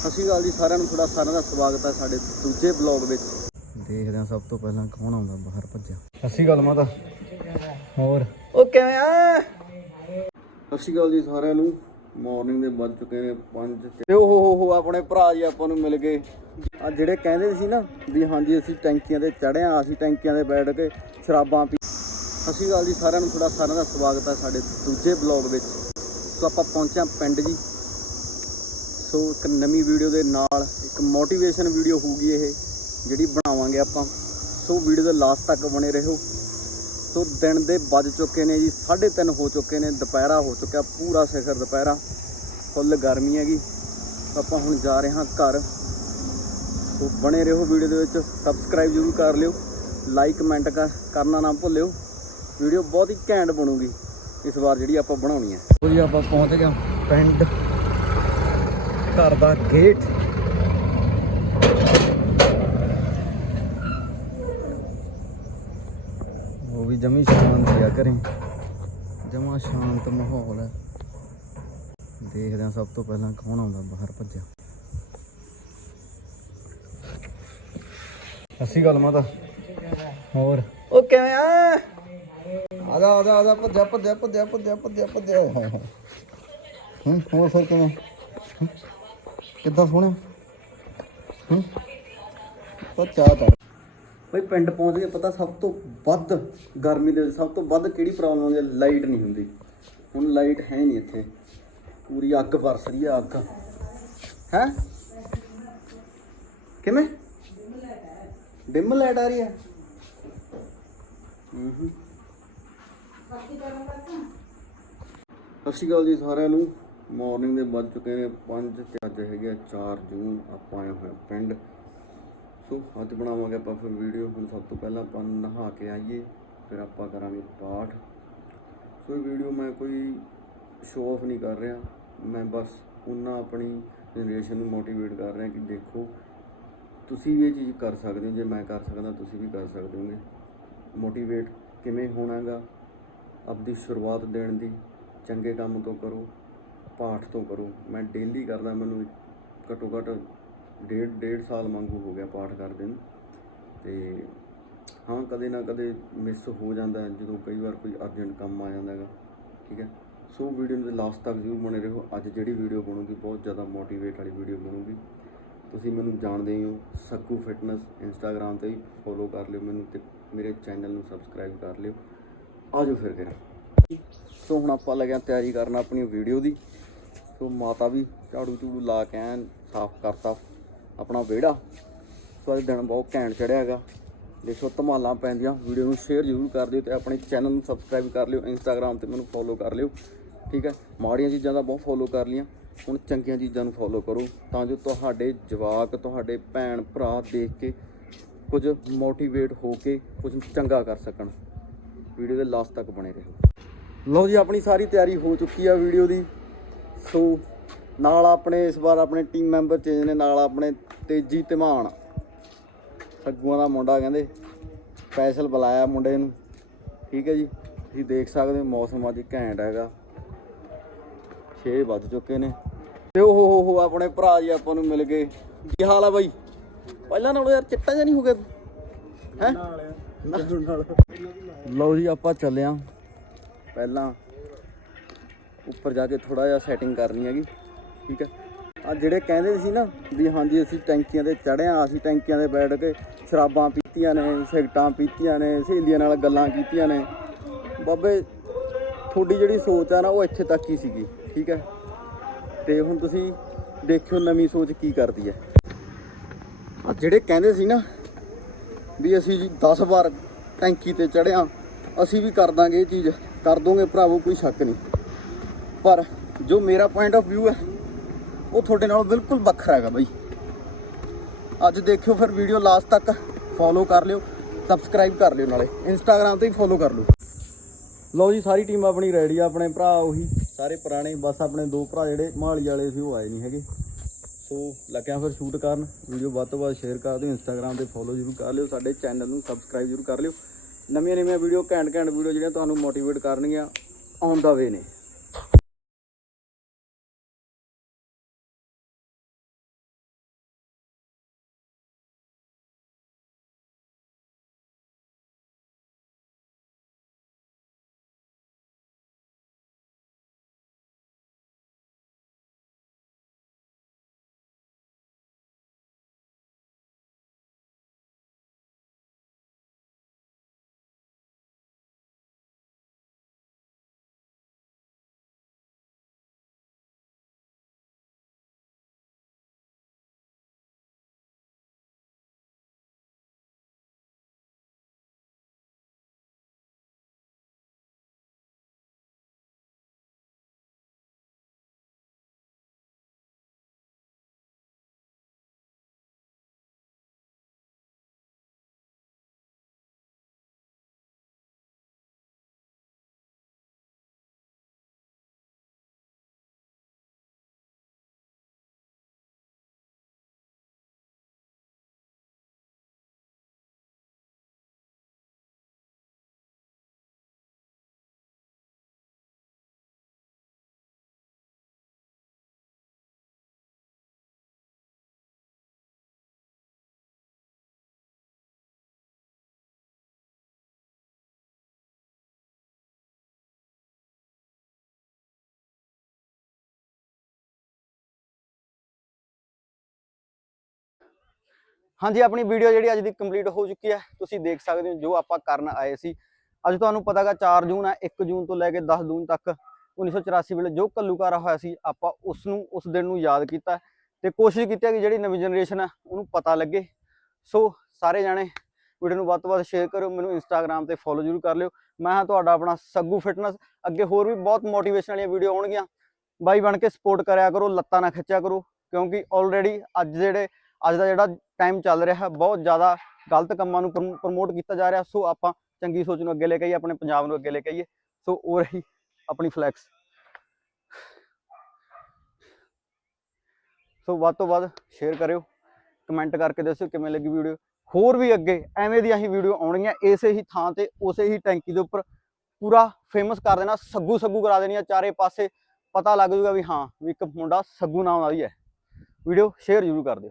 ਸਤਿ ਸ਼੍ਰੀ ਅਕਾਲ ਜੀ ਸਾਰਿਆਂ ਨੂੰ ਤੁਹਾਡਾ ਸਾਰਿਆਂ ਦਾ ਸਵਾਗਤ ਹੈ ਸਾਡੇ ਦੂਜੇ ਬਲੌਗ ਵਿੱਚ। ਦੇਖਦੇ ਹਾਂ ਸਭ ਤੋਂ ਪਹਿਲਾਂ ਕੌਣ ਆਉਂਦਾ ਬਾਹਰ ਭੱਜਿਆ। ਸਤਿ ਸ਼੍ਰੀ ਅਕਾਲ ਮਾਤਾ। ਹੋਰ? ਉਹ ਕਿਵੇਂ ਆ? ਸਤਿ ਸ਼੍ਰੀ ਅਕਾਲ ਜੀ ਸਾਰਿਆਂ ਨੂੰ। ਮਾਰਨਿੰਗ ਦੇ ਵੱਜ ਚੁੱਕੇ ਨੇ 5 ਤੇ ਉਹ ਹੋ ਹੋ ਆਪਣੇ ਭਰਾ ਜੀ ਆਪਾਂ ਨੂੰ ਮਿਲ ਗਏ। ਆ ਜਿਹੜੇ ਕਹਿੰਦੇ ਸੀ ਨਾ ਵੀ ਹਾਂਜੀ ਅਸੀਂ ਟੈਂਕੀਆਂ ਤੇ ਚੜ੍ਹੇ ਆ ਅਸੀਂ ਟੈਂਕੀਆਂ ਤੇ ਬੈਠ ਕੇ ਸ਼ਰਾਬਾਂ ਪੀ ਸਤਿ ਸ਼੍ਰੀ ਅਕਾਲ ਜੀ ਸਾਰਿਆਂ ਨੂੰ ਤੁਹਾਡਾ ਸਾਰਿਆਂ ਦਾ ਸਵਾਗਤ ਹੈ ਸਾਡੇ ਦੂਜੇ ਬਲੌਗ ਵਿੱਚ। ਸੋ ਆਪਾਂ ਪਹੁੰਚੇ ਹਾਂ ਪਿੰਡ ਜੀ। ਸੋ ਇੱਕ ਨਵੀਂ ਵੀਡੀਓ ਦੇ ਨਾਲ ਇੱਕ ਮੋਟੀਵੇਸ਼ਨ ਵੀਡੀਓ ਹੋਊਗੀ ਇਹ, ਜਿਹੜੀ ਬਣਾਵਾਂਗੇ ਆਪਾਂ। ਸੋ ਵੀਡੀਓ ਦੇ ਲਾਸਟ ਤੱਕ ਬਣੇ ਰਹੋ। ਸੋ ਦਿਨ ਦੇ ਵੱਜ ਚੁੱਕੇ ਨੇ ਜੀ 3:30 ਹੋ ਚੁੱਕੇ ਨੇ, ਦੁਪਹਿਰਾ ਹੋ ਚੁੱਕਿਆ, ਪੂਰਾ ਸਿਖਰ ਦੁਪਹਿਰਾ, ਫੁੱਲ ਗਰਮੀ ਹੈਗੀ। ਆਪਾਂ ਹੁਣ ਜਾ ਰਹੇ ਹਾਂ ਘਰ। ਸੋ ਬਣੇ ਰਹੋ ਵੀਡੀਓ ਦੇ ਵਿੱਚ ਸਬਸਕ੍ਰਾਈਬ ਜ਼ਰੂਰ ਕਰ ਲਿਓ ਲਾਈਕ ਕਮੈਂਟ ਕਰਨਾ ਨਾ ਭੁੱਲਿਓ। ਵੀਡੀਓ ਬਹੁਤ ਹੀ ਘੈਂਟ ਬਣੂਗੀ, ਇਸ ਵਾਰ ਜਿਹੜੀ ਆਪਾਂ ਬਣਾਉਣੀ ਹੈ। ਜੀ, ਆਪਾਂ ਪਹੁੰਚ ਗਏ ਹਾਂ ਪਿੰਡ ਘਰ ਦਾ ਗੇਟ ਉਹ ਵੀ ਜਮੀ ਸ਼ਾਂਤ ਜਿਆ ਕਰੇ ਜਮਾ ਸ਼ਾਂਤ ਮਾਹੌਲ ਹੈ ਦੇਖਦੇ ਹਾਂ ਸਭ ਤੋਂ ਪਹਿਲਾਂ ਕੌਣ ਆਉਂਦਾ ਬਾਹਰ ਭੱਜਿਆ। ਅਸੀਂ ਗੱਲ ਮਾਤਾ। ਹੋਰ? ਉਹ ਕਿਵੇਂ ਆ? ਆ ਜਾ ਆ ਜਾ ਆ ਜਾ ਭੱਜਿਆ ਭੱਜਿਆ ਭੱਜਿਆ ਭੱਜਿਆ ਭੱਜਿਆ ਭੱਜਿਆ। ਹੂੰ ਹੋਰ ਫਿਰ ਕਿਵੇਂ? ਕਿੱਦਾਂ ਸੋਹਣੇ? ਹੂੰ? ਉਹ ਚਾਹ ਤਾਂ ਬਈ ਪਿੰਡ ਪਹੁੰਚ ਕੇ ਪਤਾ ਸਭ ਤੋਂ ਵੱਧ ਗਰਮੀ ਦੇ ਵਿੱਚ, ਸਭ ਤੋਂ ਵੱਧ ਕਿਹੜੀ ਪ੍ਰੋਬਲਮ ਆਉਂਦੀ ਹੈ? ਲਾਈਟ ਨਹੀਂ ਹੁੰਦੀ। ਹੁਣ ਲਾਈਟ ਹੈ ਨਹੀਂ ਇੱਥੇ। ਪੂਰੀ ਅੱਗ ਵਰਸ ਰਹੀ ਹੈ, ਅੱਗ। ਹੈ? ਕਿਵੇਂ? ਡਿਮ ਲਾਈਟ ਆ ਰਹੀ ਹੈ, ਹੂੰ। ਸਤਿ ਸ਼੍ਰੀ ਅਕਾਲ ਜੀ ਸਾਰਿਆਂ ਨੂੰ। ਮਾਰਨਿੰਗ ਦੇ ਵੱਜ ਚੁੱਕੇ ਨੇ 5 ਤੇ ਅੱਜ ਹੈਗੇ ਆ 4 ਜੂਨ, ਆਪਾਂ ਆਏ ਹੋਏ ਪਿੰਡ। ਸੋ ਅੱਜ ਬਣਾਵਾਂਗੇ ਆਪਾਂ ਫਿਰ ਵੀਡੀਓ, ਹੁਣ ਸਭ ਤੋਂ ਪਹਿਲਾਂ ਆਪਾਂ ਨਹਾ ਕੇ ਆਈਏ, ਫਿਰ ਆਪਾਂ ਕਰਾਂਗੇ ਪਾਠ। ਸੋ ਇਹ ਵੀਡੀਓ ਮੈਂ ਕੋਈ ਸ਼ੋਅ ਆਫ ਨਹੀਂ ਕਰ ਰਿਹਾ, ਮੈਂ ਬਸ ਉਹਨਾਂ ਆਪਣੀ ਜਨਰੇਸ਼ਨ ਨੂੰ ਮੋਟੀਵੇਟ ਕਰ ਰਿਹਾ ਕਿ ਦੇਖੋ, ਤੁਸੀਂ ਵੀ ਇਹ ਚੀਜ਼ ਕਰ ਸਕਦੇ ਹੋ, ਜੇ ਮੈਂ ਕਰ ਸਕਦਾ, ਤੁਸੀਂ ਵੀ ਕਰ ਸਕਦੇ ਹੋਗੇ। ਮੋਟੀਵੇਟ ਕਿਵੇਂ ਹੋਣਾਗਾ? ਆਪਦੀ ਸ਼ੁਰੂਆਤ ਦੇਣ ਦੀ, ਚੰਗੇ ਕੰਮ ਤੋਂ ਕਰੋ। ਪਾਠ ਤੋਂ ਕਰੋ। ਮੈਂ ਡੇਲੀ ਕਰਦਾ, ਮੈਨੂੰ ਘੱਟੋ ਘੱਟ ਡੇਢ ਡੇਢ ਸਾਲ ਵਾਂਗੂ ਹੋ ਗਿਆ ਪਾਠ ਕਰਦੇ ਨੂੰ। ਤੇ ਹਾਂ, ਕਦੇ ਨਾ ਕਦੇ ਮਿਸ ਹੋ ਜਾਂਦਾ, ਜਦੋਂ ਕਈ ਵਾਰ ਕੋਈ ਅਰਜੈਂਟ ਕੰਮ ਆ ਜਾਂਦਾ ਹੈਗਾ, ਠੀਕ ਹੈ। ਸੋ ਵੀਡੀਓ ਦੇ ਲਾਸਟ ਤੱਕ ਜ਼ਰੂਰ ਬਣੇ ਰਹੋ। ਅੱਜ ਜਿਹੜੀ ਵੀਡੀਓ ਬਣੂਗੀ, ਬਹੁਤ ਜ਼ਿਆਦਾ ਮੋਟੀਵੇਟ ਵਾਲੀ ਵੀਡੀਓ ਬਣੂਗੀ। ਤੁਸੀਂ ਮੈਨੂੰ ਜਾਣਦੇ ਹੀ ਹੋ, ਸਕੂ ਫਿਟਨੈਸ ਇੰਸਟਾਗ੍ਰam ਤੇ ਵੀ ਫੋਲੋ ਕਰ ਲਿਓ ਮੈਨੂੰ ਤੇ ਮੇਰੇ ਚੈਨਲ ਨੂੰ ਸਬਸਕ੍ਰਾਈਬ ਕਰ ਲਿਓ। ਆਜੋ ਫਿਰ ਕਰਾਂ ਸੋ ਹੁਣ ਆਪਾਂ ਲੱਗਿਆ ਤਿਆਰੀ ਕਰਨ ਆਪਣੀ ਵੀਡੀਓ ਦੀ। ਸੋ ਮਾਤਾ ਵੀ ਝਾੜੂ ਝੂੜੂ ਲਾ ਕੇ ਐਨ ਸਾਫ਼ ਕਰਤਾ, ਆਪਣਾ ਵਿਹੜਾ। ਸੋ ਅੱਜ ਦਿਨ ਬਹੁਤ ਘੈਂਟ ਚੜਿਆ ਹੈਗਾ। ਦੇਖੋ, ਧਮਾਲਾਂ ਪੈਂਦੀਆਂ। ਵੀਡੀਓ ਨੂੰ ਸ਼ੇਅਰ ਜ਼ਰੂਰ ਕਰ ਦਿਓ ਤੇ ਆਪਣੇ ਚੈਨਲ ਨੂੰ ਸਬਸਕ੍ਰਾਈਬ ਕਰ ਲਿਓ ਇੰਸਟਾਗ੍ਰam ਤੇ ਮੈਨੂੰ ਫੋਲੋ ਕਰ ਲਿਓ। ਠੀਕ ਹੈ? ਮਾੜੀਆਂ ਚੀਜ਼ਾਂ ਦਾ ਬਹੁਤ ਫੋਲੋ ਕਰ ਲੀਆਂ ਹੁਣ ਚੰਗੀਆਂ ਚੀਜ਼ਾਂ ਨੂੰ ਫੋਲੋ ਕਰੋ ਤਾਂ ਜੋ ਤੁਹਾਡੇ ਜਵਾਕ, ਤੁਹਾਡੇ ਭੈਣ ਭਰਾ ਦੇਖ ਕੇ ਕੁਝ ਮੋਟੀਵੇਟ ਹੋ ਕੇ ਕੁਝ ਚੰਗਾ ਕਰ ਸਕਣ। ਵੀਡੀਓ ਦੇ ਲਾਸਟ ਤੱਕ ਬਣੇ ਰਹੋ। ਲਓ ਜੀ, ਆਪਣੀ ਸਾਰੀ ਤਿਆਰੀ ਹੋ ਚੁੱਕੀ ਆ ਵੀਡੀਓ ਦੀ। ਸੋ ਨਾਲ ਆਪਣੇ ਇਸ ਵਾਰ ਆਪਣੇ ਟੀਮ ਮੈਂਬਰ ਚੇਂਜ ਨੇ ਨਾਲ ਆਪਣੇ ਤੇਜੀ ਧਮਾਨ। ਸੱਗੂਆਂ ਦਾ ਮੁੰਡਾ ਕਹਿੰਦੇ ਸਪੈਸ਼ਲ ਬੁਲਾਇਆ ਮੁੰਡੇ ਨੂੰ। ਠੀਕ ਹੈ ਜੀ ਤੁਸੀਂ ਦੇਖ ਸਕਦੇ ਹੋ ਮੌਸਮ ਅੱਜ ਘੈਂਟ ਹੈਗਾ। 6 ਵੱਜ ਚੁੱਕੇ ਨੇ। ਤੇ ਉਹ ਹੋ ਹੋ ਆਪਣੇ ਭਰਾ ਜੀ ਆਪਾਂ ਨੂੰ ਮਿਲ ਗਏ। ਕੀ ਹਾਲ ਆ ਬਾਈ? ਪਹਿਲਾਂ ਨਾਲੋਂ ਯਾਰ ਚਿੱਟਾ ਜਿਹਾ ਨਹੀਂ ਹੋ ਗਿਆ ਹੈ? ਲਓ ਜੀ ਆਪਾਂ ਚੱਲੇ ਆਂ। ਪਹਿਲਾਂ ਉੱਪਰ ਜਾ ਕੇ ਥੋੜਾ ਜਿਹਾ ਸੈਟਿੰਗ ਕਰਨੀ ਹੈਗੀ, ਠੀਕ ਹੈ। ਆ ਜਿਹੜੇ ਕਹਿੰਦੇ ਸੀ ਨਾ ਵੀ ਹਾਂਜੀ, ਅਸੀਂ ਟੈਂਕੀਆਂ ਤੇ ਚੜ੍ਹੇ ਅਸੀਂ ਟੈਂਕੀਆਂ ਤੇ ਬੈਠ ਕੇ ਸ਼ਰਾਬਾਂ ਪੀਤੀਆਂ ਨੇ ਸਿਗਟਾਂ ਪੀਤੀਆਂ ਨੇ, ਸਹੇਲੀਆਂ ਨਾਲ ਗੱਲਾਂ ਕੀਤੀਆਂ ਨੇ। ਬਾਬੇ, ਤੁਹਾਡੀ ਜਿਹੜੀ ਸੋਚ ਆ ਨਾ, ਉਹ ਇੱਥੇ ਤੱਕ ਹੀ ਸੀਗੀ, ਠੀਕ ਹੈ। ਤੇ ਹੁਣ ਤੁਸੀਂ ਦੇਖਿਓ ਨਵੀਂ ਸੋਚ ਕੀ ਕਰਦੀ ਹੈ। ਆ ਜਿਹੜੇ ਕਹਿੰਦੇ ਸੀ ਨਾ ਵੀ ਅਸੀਂ ਜੀ 10 ਵਾਰ ਟੈਂਕੀ ਤੇ ਚੜਿਆ ਅਸੀਂ ਵੀ ਕਰ ਦਾਂਗੇ ਇਹ ਚੀਜ਼। ਕਰ ਦੋਗੇ ਭਰਾਵੋ, ਕੋਈ ਸ਼ੱਕ ਨਹੀਂ। ਪਰ ਜੋ ਮੇਰਾ ਪੁਆਇੰਟ ਆਫ View ਹੈ, ਉਹ ਤੁਹਾਡੇ ਨਾਲ ਬਿਲਕੁਲ ਵੱਖਰਾ ਹੈਗਾ ਬਾਈ। ਅੱਜ ਦੇਖਿਓ ਫਿਰ ਵੀਡੀਓ ਲਾਸਟ ਤੱਕ ਫੋਲੋ ਕਰ ਲਿਓ ਸਬਸਕ੍ਰਾਈਬ ਕਰ ਲਿਓ ਨਾਲੇ ਇੰਸਟਾਗ੍ਰam ਤੇ ਵੀ ਫੋਲੋ ਕਰ ਲਿਓ। ਲਓ ਜੀ, ਸਾਰੀ ਟੀਮ ਆਪਣੀ ਰੈਡੀ ਆ, ਆਪਣੇ ਭਰਾ ਉਹੀ, ਸਾਰੇ ਪੁਰਾਣੇ, ਬਸ ਆਪਣੇ ਦੋ ਭਰਾ ਜਿਹੜੇ ਮਾਲੀ ਵਾਲੇ ਸੀ, ਉਹ ਆਏ ਨਹੀਂ ਹੈਗੇ। ਸੋ ਲੱਗਿਆ ਫਿਰ ਸ਼ੂਟ ਕਰਨ ਵੀਡੀਓ ਵੱਧ ਤੋਂ ਵੱਧ ਸ਼ੇਅਰ ਕਰ ਦਿਓ ਇੰਸਟਾਗ੍ਰam ਤੇ ਫੋਲੋ ਜ਼ਰੂਰ ਕਰ ਲਿਓ, ਸਾਡੇ ਚੈਨਲ ਨੂੰ ਸਬਸਕ੍ਰਾਈਬ ਜ਼ਰੂਰ ਕਰ ਲਿਓ। ਨਵੀਆਂ ਨਵੀਆਂ ਵੀਡੀਓ ਘੈਂਟ ਘੈਂਟ ਵੀਡੀਓ ਜਿਹੜੀਆਂ ਤੁਹਾਨੂੰ ਮੋਟੀਵੇਟ ਕਰਨਗੀਆਂ ਆਨ ਦਾ ਵੇ ਨੇ। ਹਾਂਜੀ, ਆਪਣੀ ਵੀਡੀਓ ਜਿਹੜੀ ਅੱਜ ਦੀ ਕੰਪਲੀਟ ਹੋ ਚੁੱਕੀ ਹੈ, ਤੁਸੀਂ ਦੇਖ ਸਕਦੇ ਹੋ ਜੋ ਆਪਾਂ ਕਰਨ ਆਏ ਸੀ। ਅੱਜ ਤੁਹਾਨੂੰ ਪਤਾਗਾ 4 ਜੂਨ ਹੈ 1 ਜੂਨ ਤੋਂ ਲੈ ਕੇ 10 ਜੂਨ ਤੱਕ 1984 ਵੇਲੇ ਜੋ ਕੱਲੂਕਾਰਾ ਹੋਇਆ ਸੀ, ਆਪਾਂ ਉਸ ਨੂੰ, ਉਸ ਦਿਨ ਨੂੰ ਯਾਦ ਕੀਤਾ ਤੇ ਕੋਸ਼ਿਸ਼ ਕੀਤੀ ਹੈ ਕਿ ਜਿਹੜੀ ਨਵੀਂ ਜਨਰੇਸ਼ਨ ਹੈ, ਉਹਨੂੰ ਪਤਾ ਲੱਗੇ। ਸੋ ਸਾਰੇ ਜਾਣੇ ਵੀਡੀਓ ਨੂੰ ਵੱਧ ਤੋਂ ਵੱਧ ਸ਼ੇਅਰ ਕਰੋ ਮੈਨੂੰ ਇੰਸਟਾਗ੍ਰam ਤੇ ਫੋਲੋ ਜ਼ਰੂਰ ਕਰ ਲਿਓ। ਮੈਂ ਹਾਂ ਤੁਹਾਡਾ ਆਪਣਾ ਸੱਗੂ ਫਿਟਨੈਸ ਅੱਗੇ ਹੋਰ ਵੀ ਬਹੁਤ ਮੋਟੀਵੇਸ਼ਨ ਵਾਲੀਆਂ ਵੀਡੀਓ ਆਉਣਗੀਆਂ। ਬਾਈ ਬਣ ਕੇ ਸਪੋਰਟ ਕਰਿਆ ਕਰੋ, ਲੱਤਾਂ ਨਾ ਖਿੱਚਿਆ ਕਰੋ, ਕਿਉਂਕਿ ਆਲਰੇਡੀ ਅੱਜ ਜਿਹੜੇ, ਅੱਜ ਦਾ ਜਿਹੜਾ ਟਾਈਮ ਚੱਲ ਰਿਹਾ, ਬਹੁਤ ਜ਼ਿਆਦਾ ਗਲਤ ਕੰਮਾਂ ਨੂੰ ਪ੍ਰਮੋਟ ਕੀਤਾ ਜਾ ਰਿਹਾ, ਸੋ ਆਪਾਂ ਚੰਗੀ ਸੋਚ ਨੂੰ ਅੱਗੇ ਲੈ ਕੇ ਆਈਏ, ਆਪਣੇ ਪੰਜਾਬ ਨੂੰ ਅੱਗੇ ਲੈ ਕੇ ਆਈਏ, ਸੋ ਉਹ ਰਹੀ ਆਪਣੀ ਫਲੈਕਸ ਸੋ ਵੱਧ ਤੋਂ ਵੱਧ ਸ਼ੇਅਰ ਕਰਿਓ ਕਮੈਂਟ ਕਰਕੇ ਦੱਸਿਓ ਕਿਵੇਂ ਲੱਗੀ ਵੀਡੀਓ ਹੋਰ ਵੀ ਅੱਗੇ ਐਵੇਂ ਦੀਆਂ ਹੀ ਵੀਡੀਓ ਆਉਣਗੀਆਂ, ਇਸੇ ਹੀ ਥਾਂ ਤੇ, ਉਸੇ ਹੀ ਟੈਂਕੀ ਦੇ ਉੱਪਰ ਪੂਰਾ ਫੇਮਸ ਕਰ ਦੇਣਾ, ਸੱਗੂ ਸੱਗੂ ਕਰਾ ਦੇਣੀ ਆ, ਚਾਰੇ ਪਾਸੇ ਪਤਾ ਲੱਗ ਜੂਗਾ ਵੀ ਹਾਂ, ਵੀ ਇੱਕ ਮੁੰਡਾ ਸੱਗੂ ਨਾਮ ਦਾ ਵੀ ਹੈ। ਵੀਡੀਓ ਸ਼ੇਅਰ ਜ਼ਰੂਰ ਕਰ ਦਿਓ।